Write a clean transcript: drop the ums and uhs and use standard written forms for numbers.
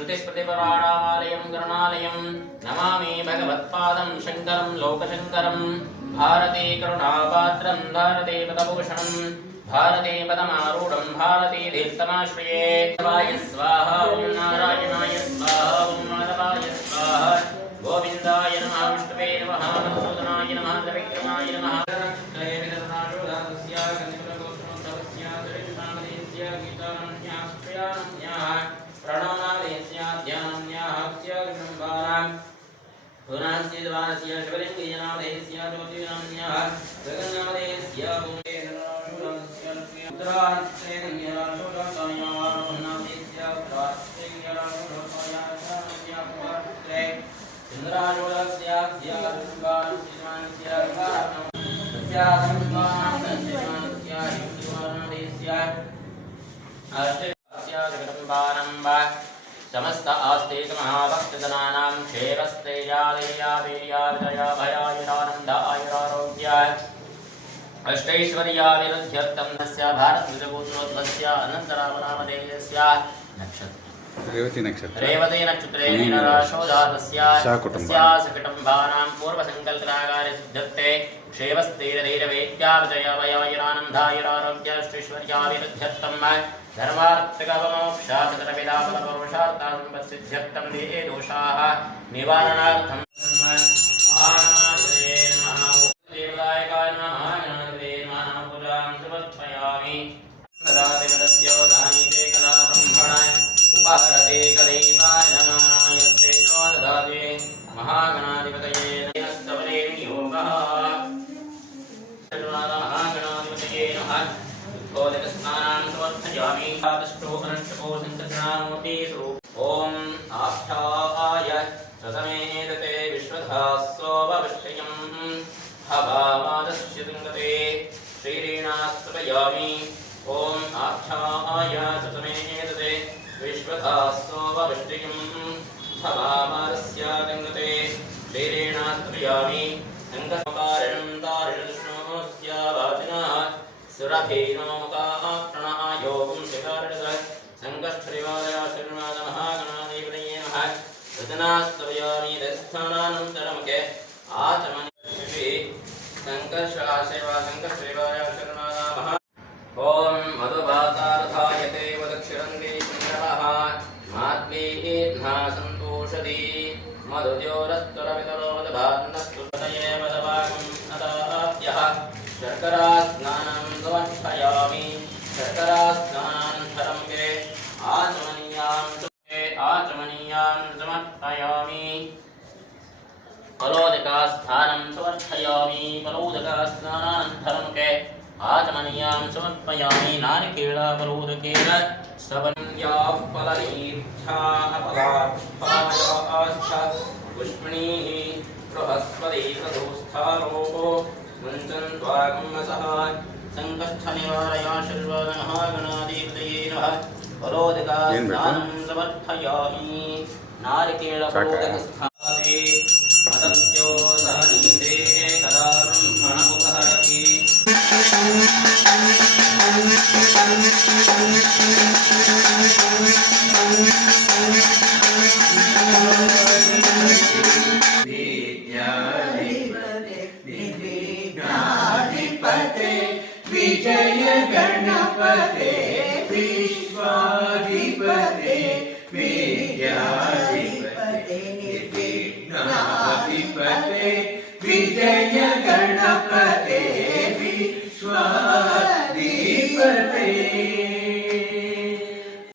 श्रुतिस्मृतिपुराणालयं करुणालयं नमामि भगवत्पादं शङ्करं लोकशङ्करं भारते करुणापात्रं भारते पदभूषणं भारते पदमारूढं भारते दीप्तमाश्रये शिवाय स्वाहा ॐ नारायणाय स्वाहा ॐ माधवाय स्वाहा गोविन्दाय नमः विष्णवे नमः मधुसूदनाय नमः त्रिविक्रमाय नमः पुनस्यद्वारस्य शिवलिङ्गीयनामधेयस्य ज्योतिनाम्न्यः जगन्नामधेयस्य समस्त आस्तेत महाभक्तजनानां क्षेमस्तेजालयावीर्याविजयाभयायुरानन्दायुरारोग्याय अष्टैश्वर्याविरुद्ध्यर्थं तस्य भारतविजगोत्रोद्भवस्य अनन्तरामनामधेयस्य नक्षत्र रेवती नक्षत्रे मीनराशोजातस्य सकुटुम्बानां पूर्वसङ्कल्पनागारे सिद्धत्ते क्षेमस्थैर्यधैर्यवेद्याविजयाभयायुरानन्दायुरारोग्याष्टैश्वर्याविरुद्ध्यर्थं धर्मार्थकवमोक्षार्थकविदापदपुरुषार्थासम्पत्सिद्ध्यर्थं देहे दोषाः निवारणार्थं देवदायकाय नमः गणपतये नमः पूजां समर्पयामि ददातिपदस्योदानीते कला ब्रह्मणाय उपहरते कलैवाय नमानाय तेजो ददाति महागणाधिपतये नस्तवरे नियोगः महागणाधिपतये नमः गोदकस्नानां समर्पयामि तादृष्टो अनष्टो सङ्कटनामूर्तिषु ॐ आख्याय रसमेदते विश्वधास्ववश्ययं हवामादस्य सङ्गते श्रीरेणास्तपयामि ॐ आख्याय रसमेदते विश्वधास्ववश्ययं हवामादस्य सङ्गते श्रीरेणास्तपयामि सङ्गकारणं तारिणविष्णोस्य वाचिनः सुरभेनोकाप्रणयोगं शिवारद सङ्गश्रीवादया शर्मादमहागणाधिपतये नमः रचनास्तवयामि दस्थानानन्तरमुखे आचमनि सङ्कर्षासेवा सङ्कश्रीवादया शर्मादामः ॐ मधुभातार्थायते वदक्षिरन्ति चन्द्रमः मात्मीर्ना सन्तोषति मधुद्योरस्तुरवितरो वदभान्नस्तुतये वदभागं नदाभ्यः शर्करास्नानं समर्पयामि शर्करास्नानानन्तरं के आचमनीयां समर्पयामि फलोदकास्थानं समर्पयामि फलोदकास्नानानन्तरं के आचमनीयां समर्पयामि नारिकेळफलोदकेन स्तवन्याः फलैर्ध्यापलापायाश्च पुष्पणीः बृहस्पति प्रदोस्थारोः मुञ्चन्त्वागमसः सङ्कष्ठनिवारया शर्वमहागणाधिपतये नमः फलोदकास्नानं समर्पयामि नारिकेळफलोदकस्थाने मदप्योदानीते कदा ब्रह्मण उपहरति विजय गणपते विश्वाधिपते विद्याधिपते निर्विघ्नाधिपते विजय गणपते